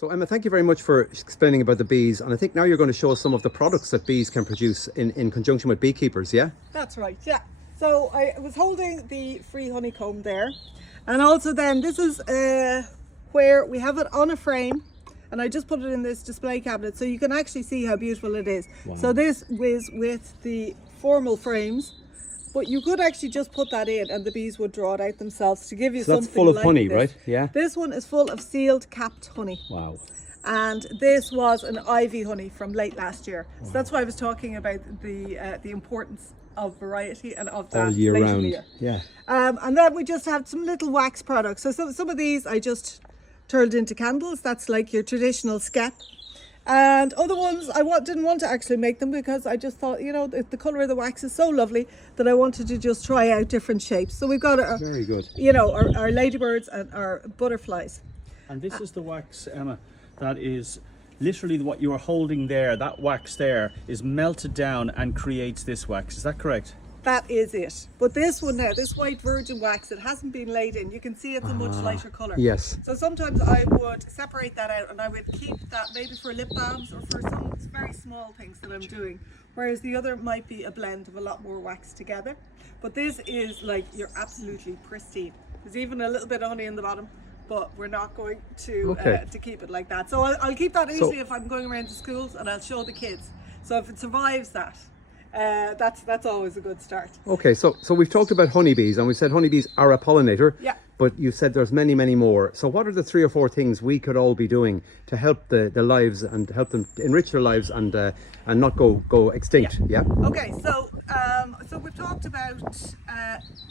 So Emma, thank you very much for explaining about the bees. And I think now you're going to show us some of the products that bees can produce in conjunction with beekeepers, yeah? That's right, yeah. So I was holding the free honeycomb there. And also then this is where we have it on a frame. And I just put it in this display cabinet so you can actually see how beautiful it is. Wow. So this is with the formal frames. But you could actually just put that in and the bees would draw it out themselves to give you something like this. That's full of honey, right? Yeah. This one is full of sealed capped honey. Wow. And this was an ivy honey from late last year. Wow. So that's why I was talking about the importance of variety and of that all year round. Year. Yeah. And then we just have some little wax products. So some of these I just turned into candles. That's like your traditional skep. And other ones I didn't want to actually make them because I just thought, you know, the colour of the wax is so lovely that I wanted to just try out different shapes. So we've got very good. You know, our ladybirds and our butterflies. And this is the wax, Emma, that is literally what you are holding there. That wax there is melted down and creates this wax. Is that correct? That is it. But this one now, this white virgin wax, it hasn't been laid in. You can see it's a much lighter colour. Yes. So sometimes I would separate that out and I would keep that maybe for lip balms or for some very small things that I'm doing. Whereas the other might be a blend of a lot more wax together. But this is like, you're absolutely pristine. There's even a little bit of honey in the bottom, but we're not going to keep it like that. So I'll keep that easily if I'm going around to schools and I'll show the kids. So if it survives that, that's always a good start. Okay, so we've talked about honeybees and we said honeybees are a pollinator. Yeah. But you said there's many, many more. So what are the 3 or 4 things we could all be doing to help the lives and help them enrich their lives and not go extinct? Yeah. Okay, so we've talked about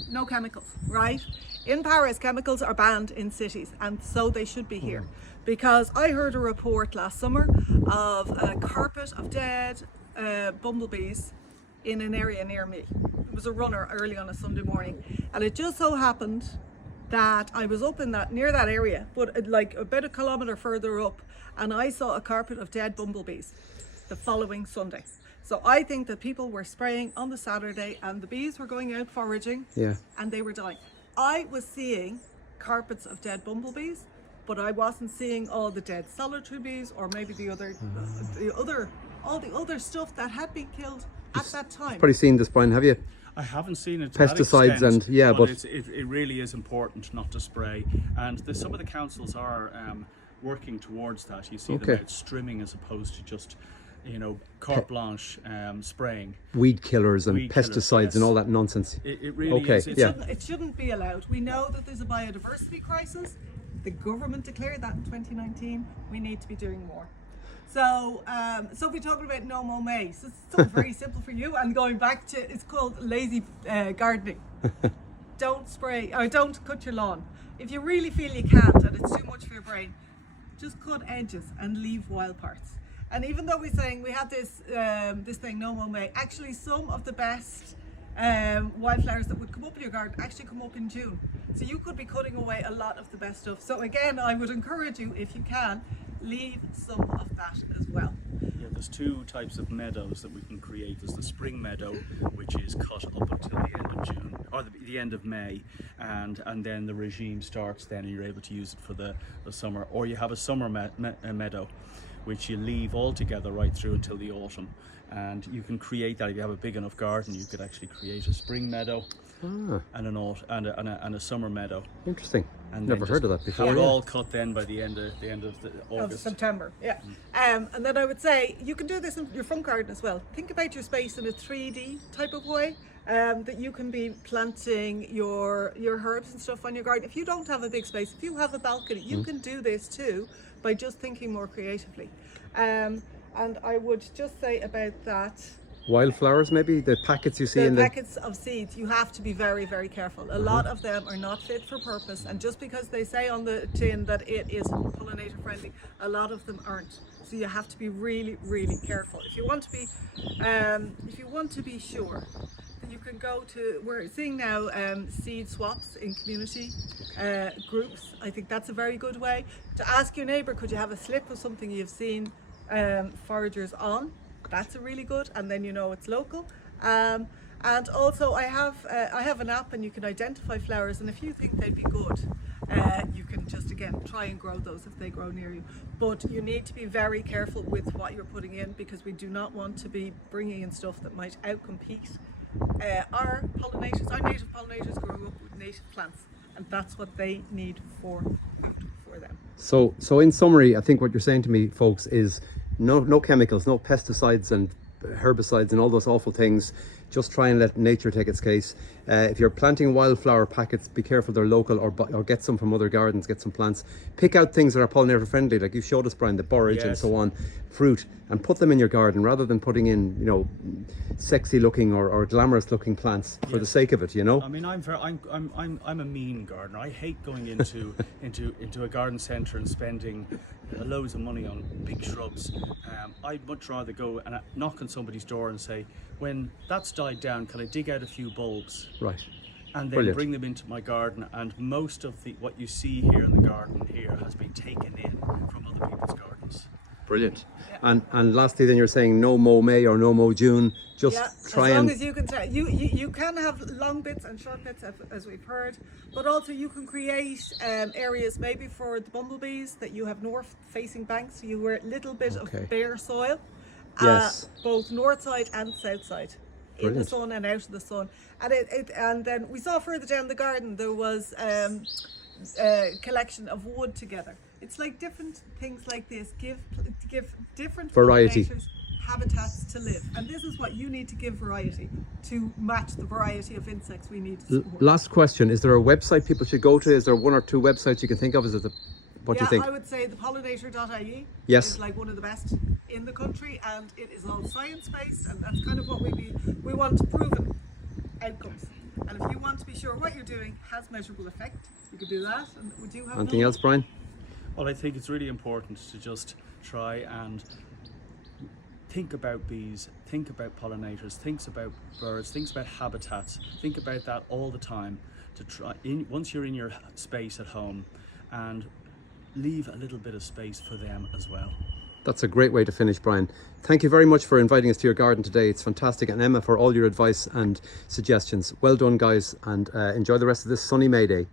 no chemicals, right? In Paris, chemicals are banned in cities, and so they should be here. Because I heard a report last summer of a carpet of dead bumblebees in an area near me. It was a runner early on a Sunday morning, and it just so happened that I was up in near that area, but like about a kilometre further up, and I saw a carpet of dead bumblebees the following Sunday. So I think that people were spraying on the Saturday and the bees were going out foraging, and they were dying. I was seeing carpets of dead bumblebees, but I wasn't seeing all the dead solitary bees or maybe all the other stuff that had been killed at that time. Probably seen this, Brian, have you? I haven't seen it to pesticides that extent, and but it really is important not to spray, and some of the councils are working towards that. You see them out strimming as opposed to just, you know, carte blanche spraying. Weed killers and pesticides and all that nonsense. It really is. It shouldn't be allowed. We know that there's a biodiversity crisis. The government declared that in 2019. We need to be doing more. So we're talking about no mow May. So it's something very simple for you. And going back to, it's called lazy gardening. Don't spray or don't cut your lawn. If you really feel you can't and it's too much for your brain, just cut edges and leave wild parts. And even though we're saying we have this thing, no mow May, actually some of the best wildflowers that would come up in your garden actually come up in June. So you could be cutting away a lot of the best stuff. So again, I would encourage you, if you can, leave some of that as well. Yeah, there's 2 types of meadows that we can create. There's the spring meadow, which is cut up until the end of June or the end of May, and then the regime starts then and you're able to use it for the summer. Or you have a summer meadow, which you leave altogether right through until the autumn. And you can create that. If you have a big enough garden, you could actually create a spring meadow and and a summer meadow. Interesting. And never heard of that before. Have it all cut then by the end of August. Of September, yeah. And then I would say you can do this in your front garden as well. Think about your space in a 3D type of way. That you can be planting your herbs and stuff on your garden. If you don't have a big space, if you have a balcony, you can do this too by just thinking more creatively. And I would just say about that. Wildflowers, maybe the packets you see in the packets of seeds, you have to be very, very careful. A lot of them are not fit for purpose, and just because they say on the tin that it is pollinator friendly, a lot of them aren't. So you have to be really, really careful. If you want to be sure, you can go to, we're seeing now seed swaps in community groups. I think that's a very good way to ask your neighbour, could you have a slip of something you've seen foragers on? That's a really good, and then you know it's local. And also I have an app, and you can identify flowers, and if you think they'd be good, you can just again try and grow those if they grow near you. But you need to be very careful with what you're putting in, because we do not want to be bringing in stuff that might outcompete our pollinators. Our native pollinators grow up with native plants, and that's what they need for food for them. So in summary, I think what you're saying to me, folks, is no chemicals, no pesticides and herbicides and all those awful things. Just try and let nature take its case. If you're planting wildflower packets, be careful they're local, or get some from other gardens, get some plants. Pick out things that are pollinator friendly, like you showed us, Brian, the borage and so on, fruit, and put them in your garden rather than putting in, you know, sexy looking or glamorous looking plants for the sake of it, you know. I mean, I'm a mean gardener. I hate going into into a garden centre and spending loads of money on big shrubs. I'd much rather go and knock on somebody's door and say, when that's died down, can I dig out a few bulbs? Right. And then Brilliant. bring them into my garden. And most of what you see here in the garden here has been taken in from other people's gardens. Brilliant. And lastly, then you're saying no mow May or no mow June. Just try as long and as you can you can have long bits and short bits, as we've heard, but also you can create areas maybe for the bumblebees that you have north facing banks, so you wear a little bit of bare soil, Yes. both north side and south side, in the Brilliant. sun and out of the sun. And and then we saw further down the garden there was a collection of wood together. It's like different things like this give different Variety. pollinators habitats to live, and this is what you need to give variety to match the variety of insects we need to support. Last question, is there a website people should go to? Is there one or two websites you can think of? Is it what do you think? I would say the pollinator.ie Yes. is like one of the best in the country, and it is all science-based, and that's kind of what we want proven outcomes. And if you want to be sure what you're doing has measurable effect, you could do that. And would you have Anything else, Brian? Well, I think it's really important to just try and think about bees, think about pollinators, think about birds, think about habitats, think about that all the time, to try once you're in your space at home, and leave a little bit of space for them as well. That's a great way to finish, Brian. Thank you very much for inviting us to your garden today. It's fantastic. And Emma, for all your advice and suggestions. Well done, guys, and enjoy the rest of this sunny May Day.